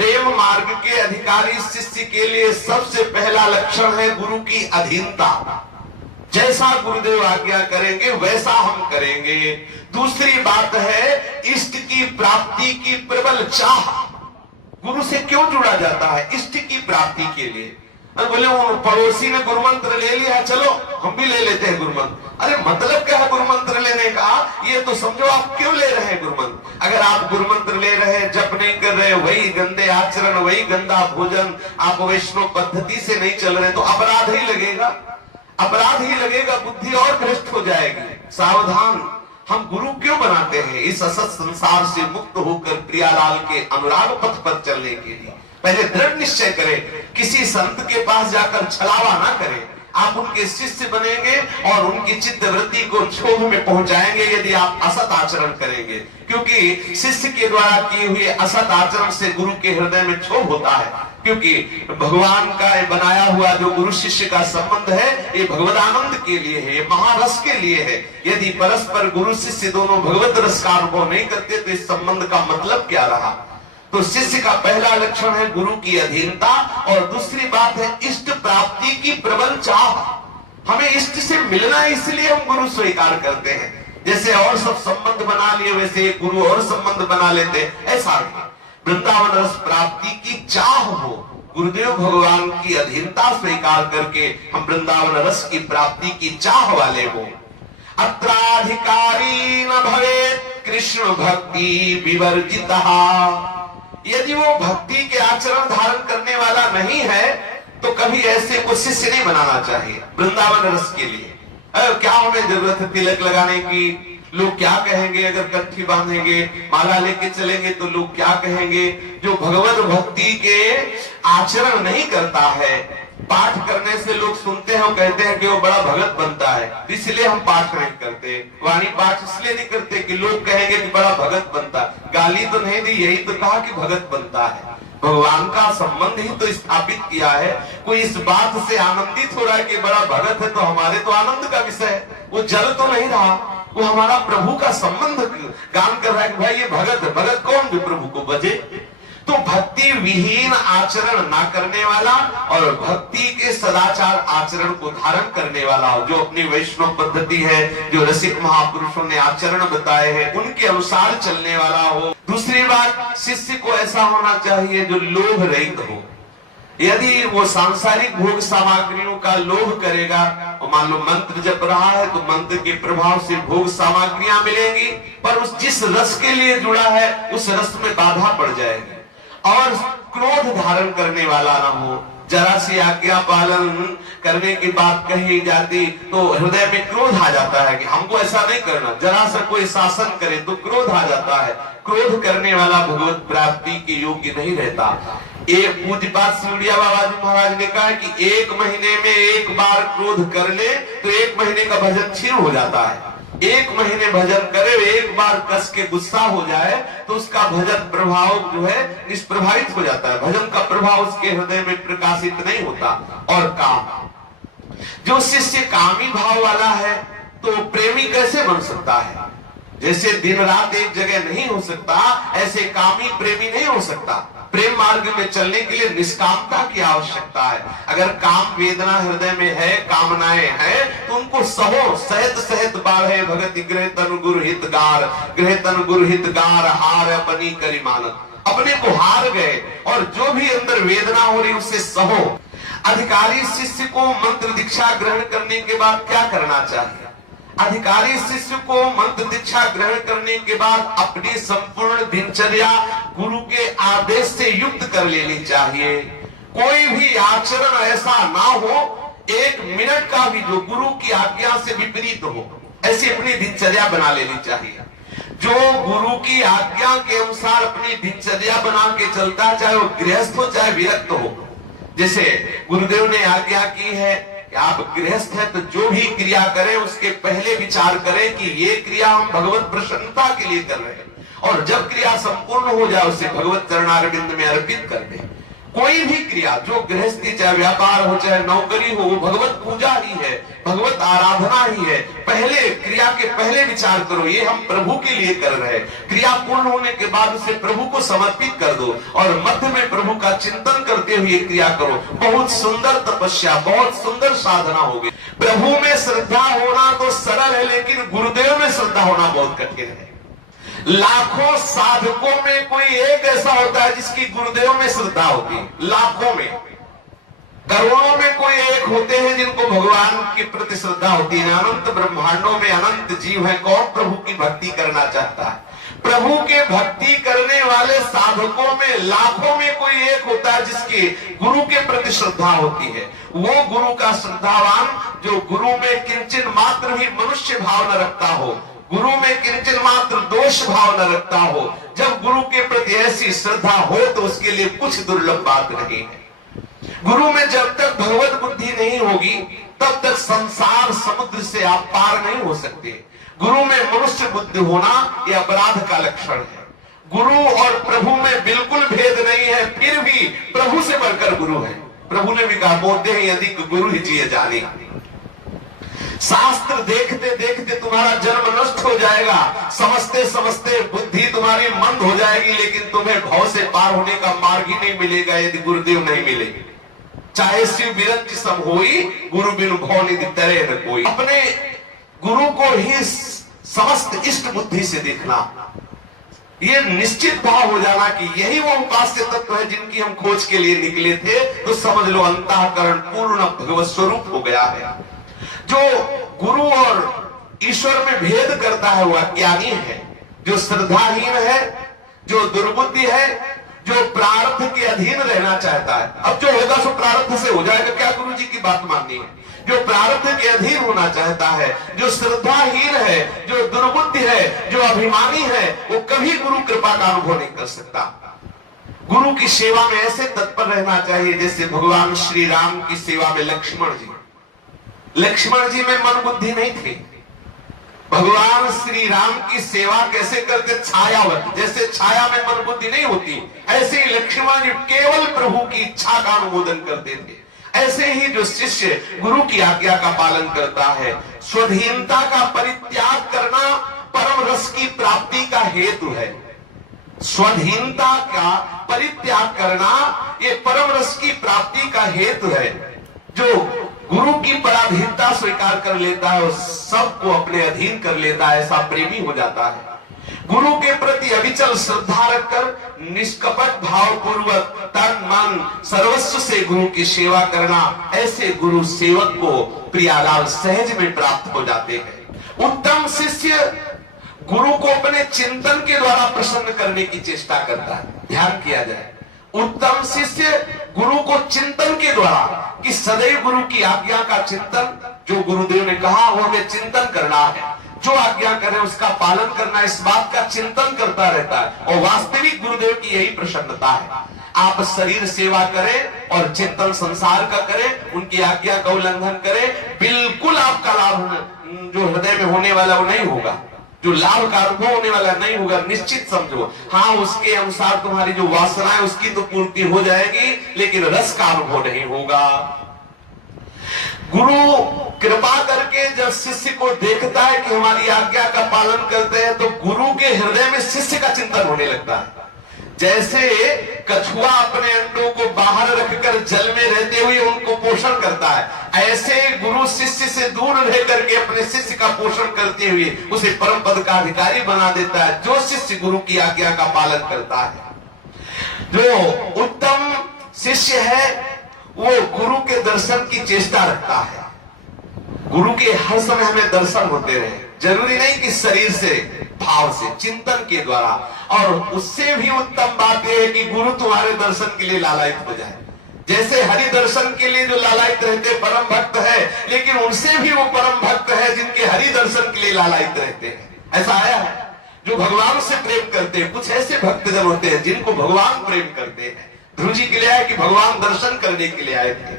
प्रेम मार्ग के अधिकारी शिष्य के लिए सबसे पहला लक्षण है गुरु की अधीनता। जैसा गुरुदेव आज्ञा करेंगे वैसा हम करेंगे। दूसरी बात है इष्ट की प्राप्ति की प्रबल चाह। गुरु से क्यों जुड़ा जाता है? इष्ट की प्राप्ति के लिए। अरे बोले वो पड़ोसी ने गुरु मंत्र ले लिया, चलो हम भी ले लेते हैं गुरु मंत्र। अरे मतलब क्या है गुरु मंत्र लेने का? ये तो समझो आप क्यों ले रहे हैं गुरु मंत्र। अगर आप गुरु मंत्र ले रहे हैं, जप नहीं कर रहे, वही गंदे आचरण, वही गंदा भोजन, आप वैष्णव पद्धति से नहीं चल रहे, तो अपराध ही लगेगा, अपराध ही लगेगा, बुद्धि और भ्रष्ट हो जाएगी। सावधान। हम गुरु क्यों बनाते हैं? इस असत संसार से मुक्त होकर प्रियालाल के अनुराग पथ पर चलने के लिए। पहले दृढ़ निश्चय करें, किसी संत के पास जाकर छलावा ना करें। आप उनके शिष्य बनेंगे और उनकी चित्त वृत्ति को क्षोभ में पहुंचाएंगे यदि आप असत आचरण करेंगे, क्योंकि शिष्य के द्वारा किए हुए असत आचरण से गुरु के हृदय में क्षोभ होता है। क्योंकि भगवान का बनाया हुआ जो गुरु शिष्य का संबंध है, ये भगवदानंद के लिए है, ये महारस के लिए है। यदि परस्पर गुरु शिष्य दोनों भगवत रस का अनुभव नहीं करते तो इस संबंध का मतलब क्या रहा? तो शिष्य का पहला लक्षण है गुरु की अधीनता, और दूसरी बात है इष्ट प्राप्ति की प्रबल चाह। हमें इष्ट से मिलना, इसलिए हम गुरु स्वीकार करते हैं। जैसे और सब संबंध बना लिए वैसे गुरु और संबंध बना लेते हैं, ऐसा नहीं। वृंदावन रस प्राप्ति की चाह हो, गुरुदेव भगवान की अधीनता स्वीकार करके हम वृंदावन रस की प्राप्ति की चाह वाले हो। अत्राधिकारी न भवेत् कृष्ण भक्ति विवर्जितः। यदि वो भक्ति के आचरण धारण करने वाला नहीं है तो कभी ऐसे को शिष्य नहीं बनाना चाहिए वृंदावन रस के लिए। क्या हमें जरूरत है तिलक लगाने की? लोग क्या कहेंगे? अगर कंठी बांधेंगे, माला लेके चलेंगे तो लोग क्या कहेंगे? जो भगवत भक्ति के आचरण नहीं करता है, पाठ करने से लोग सुनते हैं और कहते हैं कि वो बड़ा भगत बनता है, इसलिए हम पाठ नहीं करते। वाणी पाठ इसलिए नहीं करते कि लोग कहेंगे कि बड़ा भगत बनता है। गाली तो नहीं दी, यही तो कहा कि भगत बनता है। भगवान का संबंध ही तो स्थापित किया है। कोई इस बात से आनंदित हो रहा है कि बड़ा भगत है तो हमारे तो आनंद का विषय है। वो जल तो नहीं रहा, वो हमारा प्रभु का संबंध गान कर रहा है कि भाई ये भगत है। भगत कौन भी प्रभु को बजे? तो भक्ति विहीन आचरण ना करने वाला और भक्ति के सदाचार आचरण को धारण करने वाला, जो अपनी वैष्णव पद्धति है, जो रसिक महापुरुषों ने आचरण बताए हैं, उनके अनुसार चलने वाला हो। दूसरी बात, शिष्य को ऐसा होना चाहिए जो लोभ रहित हो। यदि वो सांसारिक भोग सामग्रियों का लोभ करेगा, मान लो मंत्र जप रहा है तो मंत्र के प्रभाव से भोग सामग्रियां मिलेंगी, पर उस जिस रस के लिए जुड़ा है उस रस में बाधा पड़ जाएगी। और क्रोध धारण करने वाला ना हो। जरा सी आज्ञा पालन करने की बात कही जाती तो हृदय में क्रोध आ जाता है कि हमको ऐसा नहीं करना। जरा सा कोई शासन करे तो क्रोध आ जाता है। क्रोध करने वाला भगवत प्राप्ति के योग्य नहीं रहता। एक पूज्यपाद सिमरिया बाबा जी महाराज ने कहा कि 1 महीने में एक बार क्रोध कर ले तो 1 महीने का भजन क्षीण हो जाता है। 1 महीने भजन करे, एक बार कस के गुस्सा हो जाए तो उसका भजन प्रभाव जो है निष्प्रभावित हो जाता है। भजन का प्रभाव उसके हृदय में प्रकाशित नहीं होता। और काम, जो शिष्य कामी भाव वाला है तो प्रेमी कैसे बन सकता है? जैसे दिन रात एक जगह नहीं हो सकता, ऐसे कामी प्रेमी नहीं हो सकता। प्रेम मार्ग में चलने के लिए निष्कामता की आवश्यकता है। अगर काम वेदना हृदय में है, कामनाएं हैं, तो उनको सहो। सहत सहत बाढ़े भगत गृह तनु गुरु हितगार, गृह तनु गुरु हितगार, हार अपनी करी मानत। अपने को हार गए और जो भी अंदर वेदना हो रही उसे सहो। अधिकारी शिष्य को मंत्र दीक्षा ग्रहण करने के बाद क्या करना चाहिए? अधिकारी शिष्य को मंत्र दीक्षा ग्रहण करने के बाद अपनी संपूर्ण दिनचर्या गुरु के आदेश से युक्त कर लेनी चाहिए। कोई भी आचरण ऐसा ना हो 1 मिनट का भी जो गुरु की आज्ञा से विपरीत हो, ऐसी अपनी दिनचर्या बना लेनी चाहिए। जो गुरु की आज्ञा के अनुसार अपनी दिनचर्या बना के चलता, चाहे वो गृहस्थ हो चाहे विरक्त हो। जैसे गुरुदेव ने आज्ञा की है कि आप गृहस्थ हैं तो जो भी क्रिया करें उसके पहले विचार करें कि ये क्रिया हम भगवत प्रसन्नता के लिए कर रहे हैं, और जब क्रिया संपूर्ण हो जाए उसे भगवत चरणारविंद में अर्पित कर दें। कोई भी क्रिया, जो गृहस्थी चाहे व्यापार हो चाहे नौकरी हो, वो भगवत पूजा ही है, भगवत आराधना ही है। पहले क्रिया के पहले विचार करो, ये हम प्रभु के लिए कर रहे हैं। क्रिया पूर्ण होने के बाद उसे प्रभु को समर्पित कर दो और मध्य में प्रभु का चिंतन करते हुए क्रिया करो। बहुत सुंदर तपस्या, बहुत सुंदर साधना होगी। प्रभु में श्रद्धा होना तो सरल है, लेकिन गुरुदेव में श्रद्धा होना बहुत कठिन है। लाखों साधकों में कोई एक ऐसा होता है जिसकी गुरुदेव में श्रद्धा होती है। लाखों में, करोड़ों में कोई एक होते हैं जिनको भगवान के प्रति श्रद्धा होती है। अनंत ब्रह्मांडों में अनंत जीव है, कौन प्रभु की भक्ति करना चाहता है? प्रभु के भक्ति करने वाले साधकों में लाखों में कोई एक होता है जिसकी गुरु के प्रति श्रद्धा होती है। वो गुरु का श्रद्धावान जो गुरु में किंचन मात्र भी मनुष्य भाव न रखता हो, गुरु में किंचन मात्र दोष भाव न रखता हो। जब गुरु के प्रति ऐसी श्रद्धा हो तो उसके लिए कुछ दुर्लभ बात नहीं है। गुरु में जब तक भगवत बुद्धि नहीं होगी तब तक संसार समुद्र से आप पार नहीं हो सकते। गुरु में मनुष्य बुद्धि होना यह अपराध का लक्षण है। गुरु और प्रभु में बिल्कुल भेद नहीं है, फिर भी प्रभु से बढ़कर गुरु है। प्रभु ने भी कहा, बोलते हैं यदि गुरु ही जिए जाने। शास्त्र देखते देखते तुम्हारा जन्म नष्ट हो जाएगा, समझते समझते बुद्धि तुम्हारी मंद हो जाएगी, लेकिन तुम्हें भव से पार होने का मार्ग ही नहीं मिलेगा यदि गुरुदेव नहीं मिले। चाहे शिव बिरंज सम होई, गुरु बिनु भव निधि तरे न कोई। अपने गुरु को ही समस्त इष्ट बुद्धि से देखना, ये निश्चित भाव हो जाना कि यही वो उपास्य तत्व है जिनकी हम खोज के लिए निकले थे, तो समझ लो अंतःकरण पूर्ण भगवत स्वरूप हो गया है। जो गुरु और ईश्वर में भेद करता है वो अज्ञानी है, जो श्रद्धाहीन है, जो दुर्बुद्धि है, जो प्रारब्ध के अधीन रहना चाहता है। अब जो होगा सो प्रारब्ध से हो जाएगा, क्या गुरु जी की बात माननी है? जो प्रारब्ध के अधीन होना चाहता है, जो श्रद्धाहीन है, जो दुर्बुद्धि है, जो अभिमानी है, वो कभी गुरु कृपा का अनुभव नहीं कर सकता। गुरु की सेवा में ऐसे तत्पर रहना चाहिए जैसे भगवान श्री राम की सेवा में लक्ष्मण जी में मन बुद्धि नहीं थी। भगवान श्री राम की सेवा कैसे करते? छायावत, जैसे छाया में मन बुद्धि नहीं होती, ऐसे ही लक्ष्मण जी केवल प्रभु की इच्छा का अनुमोदन करते थे। ऐसे ही जो शिष्य गुरु की आज्ञा का पालन करता है, स्वाधीनता का परित्याग करना परम रस की प्राप्ति का हेतु है। स्वाधीनता का परित्याग करना ये परम रस की प्राप्ति का हेतु है। जो गुरु की पराधीनता स्वीकार कर लेता है, सबको अपने अधीन कर लेता है, ऐसा प्रेमी हो जाता है। गुरु के प्रति अविचल श्रद्धा रखकर निष्कपट भाव पूर्वक तन मन सर्वस्व से गुरु की सेवा करना, ऐसे गुरु सेवक को प्रियालाल सहज में प्राप्त हो जाते हैं। उत्तम शिष्य गुरु को अपने चिंतन के द्वारा प्रसन्न करने की चेष्टा करता है। ध्यान किया जाए, उत्तम शिष्य गुरु को चिंतन के द्वारा, कि सदैव गुरु की आज्ञा का चिंतन, जो गुरुदेव ने कहा वो हमें चिंतन करना है, जो आज्ञा करें उसका पालन करना, इस बात का चिंतन करता रहता है। और वास्तविक गुरुदेव की यही प्रसन्नता है। आप शरीर सेवा करें और चिंतन संसार का करें, उनकी आज्ञा का उल्लंघन करें, बिल्कुल आपका लाभ जो हृदय में होने वाला वो नहीं होगा, जो लाभ का अनुभव होने वाला नहीं होगा, निश्चित समझो। हाँ, उसके अनुसार तुम्हारी जो वासना है उसकी तो पूर्ति हो जाएगी, लेकिन रस का अनुभव नहीं होगा। गुरु कृपा करके जब शिष्य को देखता है कि हमारी आज्ञा का पालन करते हैं, तो गुरु के हृदय में शिष्य का चिंतन होने लगता है। जैसे कछुआ अपने अंडों को बाहर रखकर जल में रहते हुए उनको पोषण करता है, ऐसे गुरु शिष्य से दूर रह करके अपने शिष्य का पोषण करते हुए उसे परम पद का अधिकारी बना देता है। जो शिष्य गुरु की आज्ञा का पालन करता है, जो उत्तम शिष्य है, वो गुरु के दर्शन की चेष्टा रखता है। गुरु के हर समय हमें दर्शन होते रहे, जरूरी नहीं कि शरीर से, भाव से, चिंतन के द्वारा। और उससे भी उत्तम बात यह है कि गुरु तुम्हारे दर्शन के लिए लालायित हो जाए। जैसे हरि दर्शन के लिए जो लालायित रहते परम भक्त है, लेकिन उनसे भी वो परम भक्त है जिनके हरि दर्शन के लिए लालायित रहते हैं। ऐसा आया है, जो भगवान से प्रेम करते हैं। कुछ ऐसे भक्तजन होते हैं जिनको भगवान प्रेम करते हैं। ध्रुव जी के लिए आए कि भगवान दर्शन करने के लिए आए थे।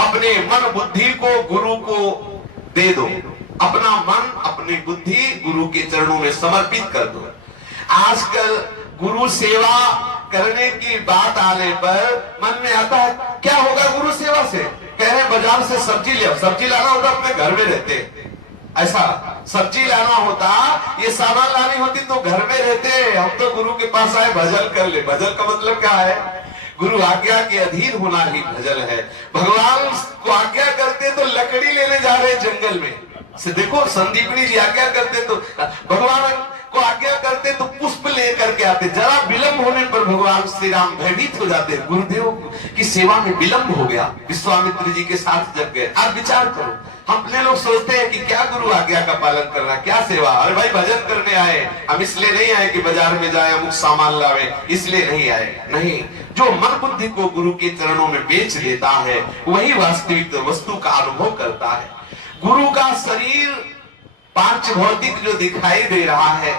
अपने मन बुद्धि को गुरु को दे दो, अपना मन अपनी बुद्धि गुरु के चरणों में समर्पित कर दो। आजकल गुरु सेवा करने की बात आने पर मन में आता है क्या होगा गुरु सेवा से। कह रहे बाजार से सब्जी ले, सब्जी लाना होता अपने घर में रहते, ऐसा सब्जी लाना होता, ये सामान लानी होती तो घर में रहते। हम तो गुरु के पास आए भजन कर ले। भजन का मतलब क्या है? गुरु आज्ञा के अधीन होना ही भजन है। भगवान को आज्ञा करते तो लकड़ी लेने जा रहे जंगल में से, देखो संदीपनी जी आज्ञा करते तो भगवान को आज्ञा करते तो पुष्प लेकर के आते। जरा विलंब होने पर भगवान श्री राम भयभीत हो जाते। गुरुदेव की सेवा में विलंब हो गया, विश्वामित्र जी के साथ जग गए। आप विचार करो, हम अपने लोग सोचते हैं कि क्या गुरु आज्ञा का पालन करना, क्या सेवा। अरे भाई भजन करने आए, हम इसलिए नहीं आए कि बाजार में जाए अमुक सामान लावे, इसलिए नहीं आए। नहीं, जो मन बुद्धि को गुरु के चरणों में बेच देता है वही वास्तविक वस्तु का अनुभव करता है। गुरु का शरीर पांच भौतिक जो दिखाई दे रहा है,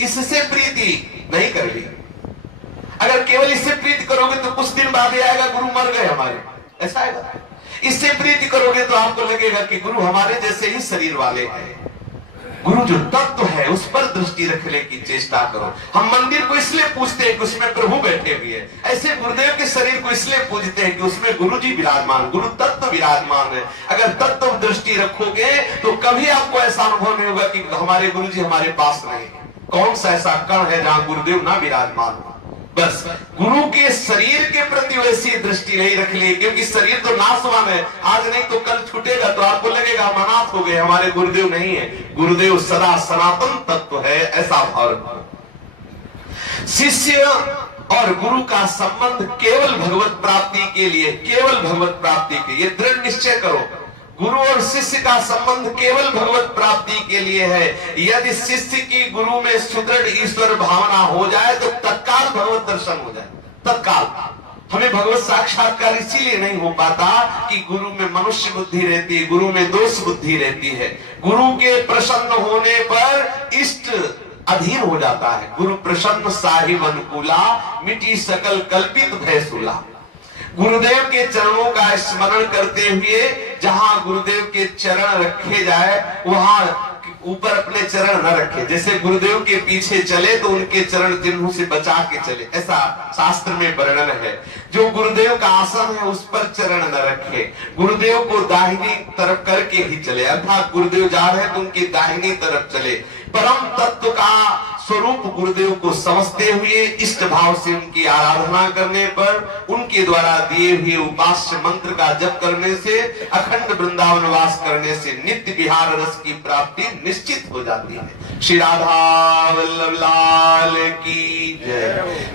इससे प्रीति नहीं करनी। अगर केवल इससे प्रीति करोगे तो कुछ दिन बाद आएगा गुरु मर गए हमारे, ऐसा आएगा। इससे प्रीति करोगे तो आपको लगेगा कि गुरु हमारे जैसे ही शरीर वाले हैं। गुरु जो तत्व है उस पर दृष्टि रखने की चेष्टा करो। हम मंदिर को इसलिए पूजते हैं कि उसमें प्रभु बैठे हुए हैं, ऐसे गुरुदेव के शरीर को इसलिए पूजते हैं कि उसमें गुरु जी विराजमान, गुरु तत्व विराजमान है। अगर तत्व दृष्टि रखोगे तो कभी आपको ऐसा अनुभव नहीं होगा कि हमारे गुरु जी हमारे पास नहीं। कौन सा ऐसा कण है जहां गुरुदेव ना विराजमान हो? बस गुरु के शरीर के प्रति वैसी दृष्टि नहीं रख ली, क्योंकि शरीर तो नाशवान है, आज नहीं तो कल छूटेगा, तो आपको लगेगा हम अनाथ हो गए, हमारे गुरुदेव नहीं है। गुरुदेव सदा सनातन तत्व है, ऐसा भाव। शिष्य और गुरु का संबंध केवल भगवत प्राप्ति के लिए, केवल भगवत प्राप्ति के लिए दृढ़ निश्चय करो। गुरु और शिष्य का संबंध केवल भगवत प्राप्ति के लिए है। यदि शिष्य की गुरु में सुदृढ़ ईश्वर भावना हो जाए तो तत्काल भगवत दर्शन हो जाए, तत्काल। हमें भगवत साक्षात्कार इसीलिए नहीं हो पाता कि गुरु में मनुष्य बुद्धि रहती है, गुरु में दोष बुद्धि रहती है। गुरु के प्रसन्न होने पर इष्ट अधीन हो जाता है। गुरु प्रसन्न साहिब अनुकूला, मिटी सकल कल्पित भयसुला। गुरुदेव के चरणों का स्मरण करते हुए जहां गुरुदेव के चरण रखे जाए वहां ऊपर अपने चरण न रखे। जैसे गुरुदेव के पीछे चले तो उनके चरण चिन्हों से बचा के चले, ऐसा शास्त्र में वर्णन है। जो गुरुदेव का आसन है उस पर चरण न रखे, गुरुदेव को दाहिनी तरफ करके ही चले, अर्थात गुरुदेव जा रहे हैं तो उनकी दाहिनी तरफ चले। परम तत्व का स्वरूप गुरुदेव को समझते हुए इष्ट भाव से उनकी आराधना करने पर, उनके द्वारा दिए हुए उपास्य मंत्र का जप करने से, अखंड वृंदावन वास करने से नित्य विहार रस की प्राप्ति निश्चित हो जाती है। श्री राधा वल्लभ लाल की जय।